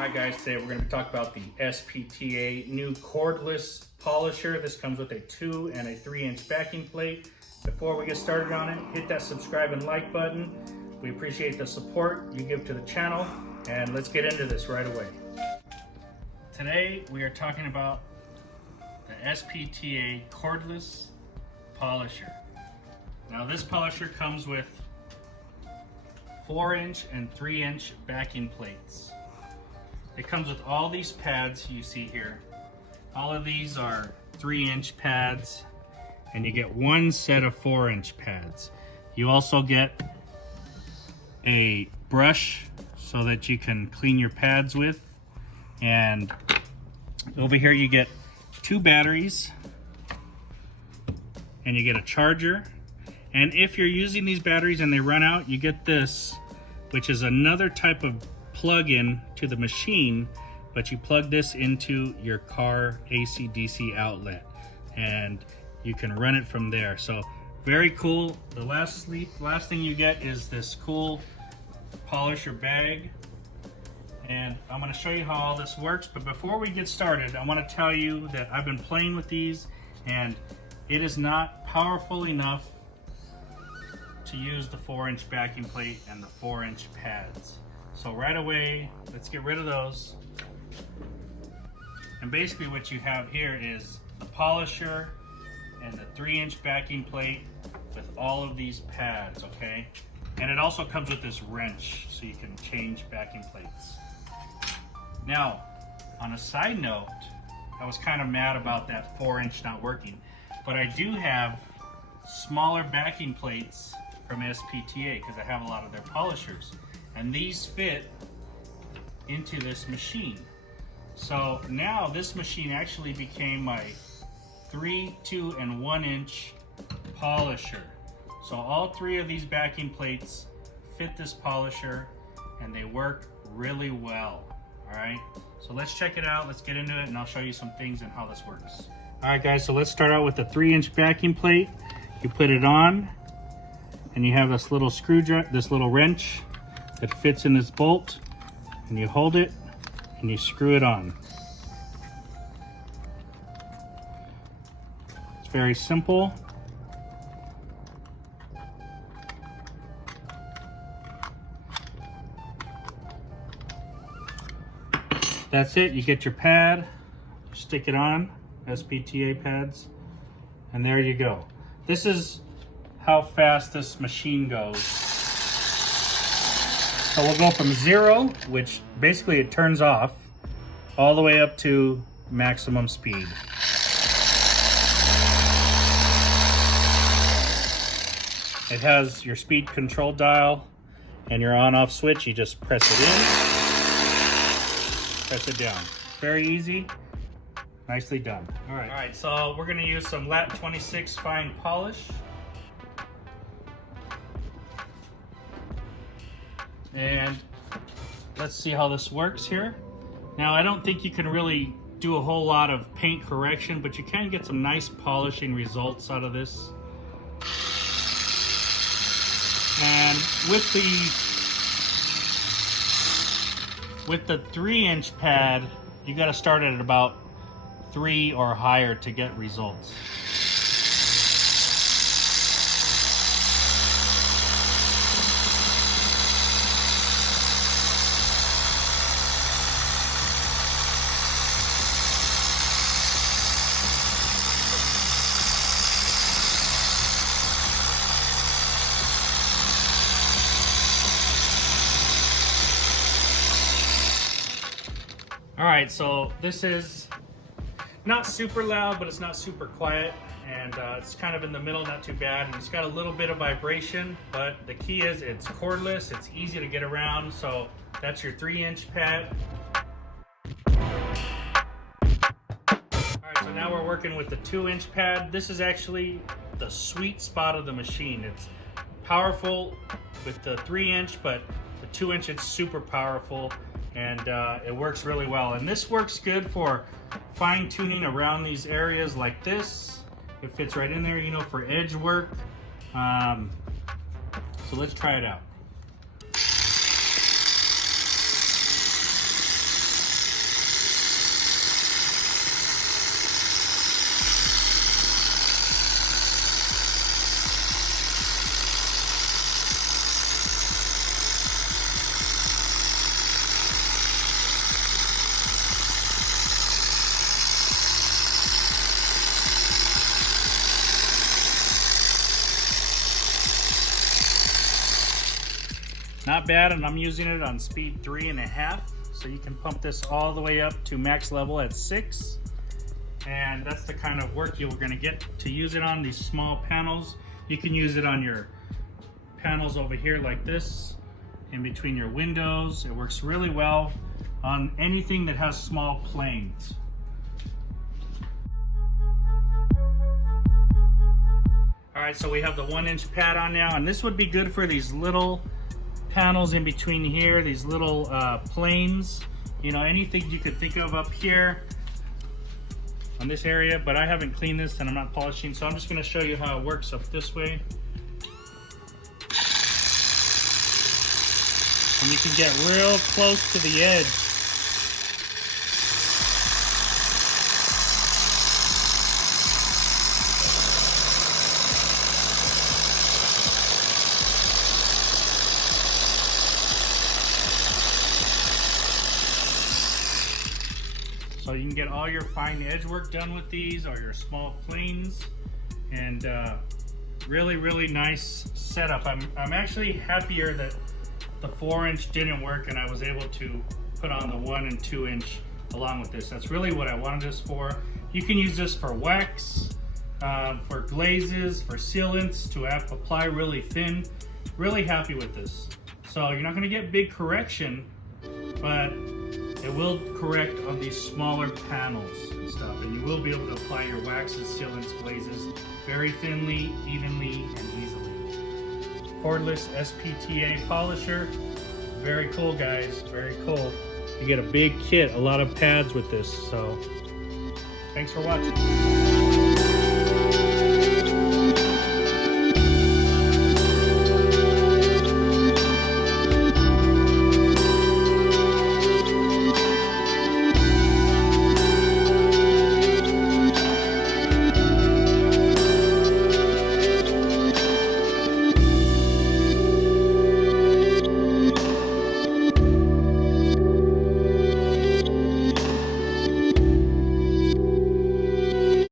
Alright guys, today we're going to be talking about the SPTA new cordless polisher. This comes with a 2 and a 3-inch backing plate. Before we get started on it, hit that subscribe and like button. We appreciate the support you give to the channel, and let's get into this right away. Today we are talking about the SPTA cordless polisher. Now this polisher comes with 4-inch and 3-inch backing plates. It comes with all these pads you see here. All of these are 3-inch pads, and you get one set of 4-inch pads. You also get a brush so that you can clean your pads with. And over here you get 2 batteries, and you get a charger. And if you're using these batteries and they run out, you get this, which is another type of plug-in to the machine, but you plug this into your car AC/DC outlet and you can run it from there. So very cool. The last thing you get is this cool polisher bag, and I'm going to show you how all this works. But before we get started, I want to tell you that I've been playing with these, and it is not powerful enough to use the 4-inch backing plate and the 4-inch pads. So right away, let's get rid of those. And basically what you have here is the polisher and the 3-inch backing plate with all of these pads, okay? And it also comes with this wrench so you can change backing plates. Now, on a side note, I was kind of mad about that 4-inch not working, but I do have smaller backing plates from SPTA because I have a lot of their polishers, and these fit into this machine. So now this machine actually became my 3, 2, and 1-inch polisher. So all 3 of these backing plates fit this polisher, and they work really well. All right, so let's check it out. Let's get into it, and I'll show you some things and how this works. All right guys, so let's start out with the 3-inch backing plate. You put it on, and you have this little screwdriver, this little wrench that fits in this bolt, and you hold it and you screw it on. It's very simple. That's it. You get your pad, you stick it on, SPTA pads, and there you go. This is how fast this machine goes. So we'll go from 0, which basically it turns off, all the way up to maximum speed. It has your speed control dial and your on-off switch. You just press it in, press it down. Very easy, nicely done. All right, so we're gonna use some Lat 26 fine polish. And let's see how this works here. Now, I don't think you can really do a whole lot of paint correction, but you can get some nice polishing results out of this. And with the 3-inch pad, you got to start at about 3 or higher to get results. All right, so this is not super loud, but it's not super quiet, and it's kind of in the middle, not too bad, and it's got a little bit of vibration, but the key is it's cordless, it's easy to get around. So that's your 3-inch pad. All right, so now we're working with the 2-inch pad. This is actually the sweet spot of the machine. It's powerful with the 3-inch, but the 2-inch, it's super powerful, and it works really well. And this works good for fine tuning around these areas like this. It fits right in there, you know, for edge work. So let's try it out. Not bad, and I'm using it on speed 3.5. So you can pump this all the way up to max level at 6. And that's the kind of work you're gonna get to use it on, these small panels. You can use it on your panels over here like this, in between your windows. It works really well on anything that has small planes. All right, so we have the 1-inch pad on now, and this would be good for these little panels in between here, these little planes, you know, anything you could think of up here on this area. But I haven't cleaned this and I'm not polishing, so I'm just going to show you how it works up this way. And you can get real close to the edge. So you can get all your fine edge work done with these, or your small planes, and really, really nice setup. I'm actually happier that the 4-inch didn't work and I was able to put on the 1 and 2-inch along with this. That's really what I wanted this for. You can use this for wax, for glazes, for sealants, to apply really thin. Really happy with this. So you're not going to get big correction, but it will correct on these smaller panels and stuff, and you will be able to apply your waxes, sealants, glazes very thinly, evenly, and easily. Cordless SPTA polisher. Very cool, guys. Very cool. You get a big kit, a lot of pads with this. So thanks for watching.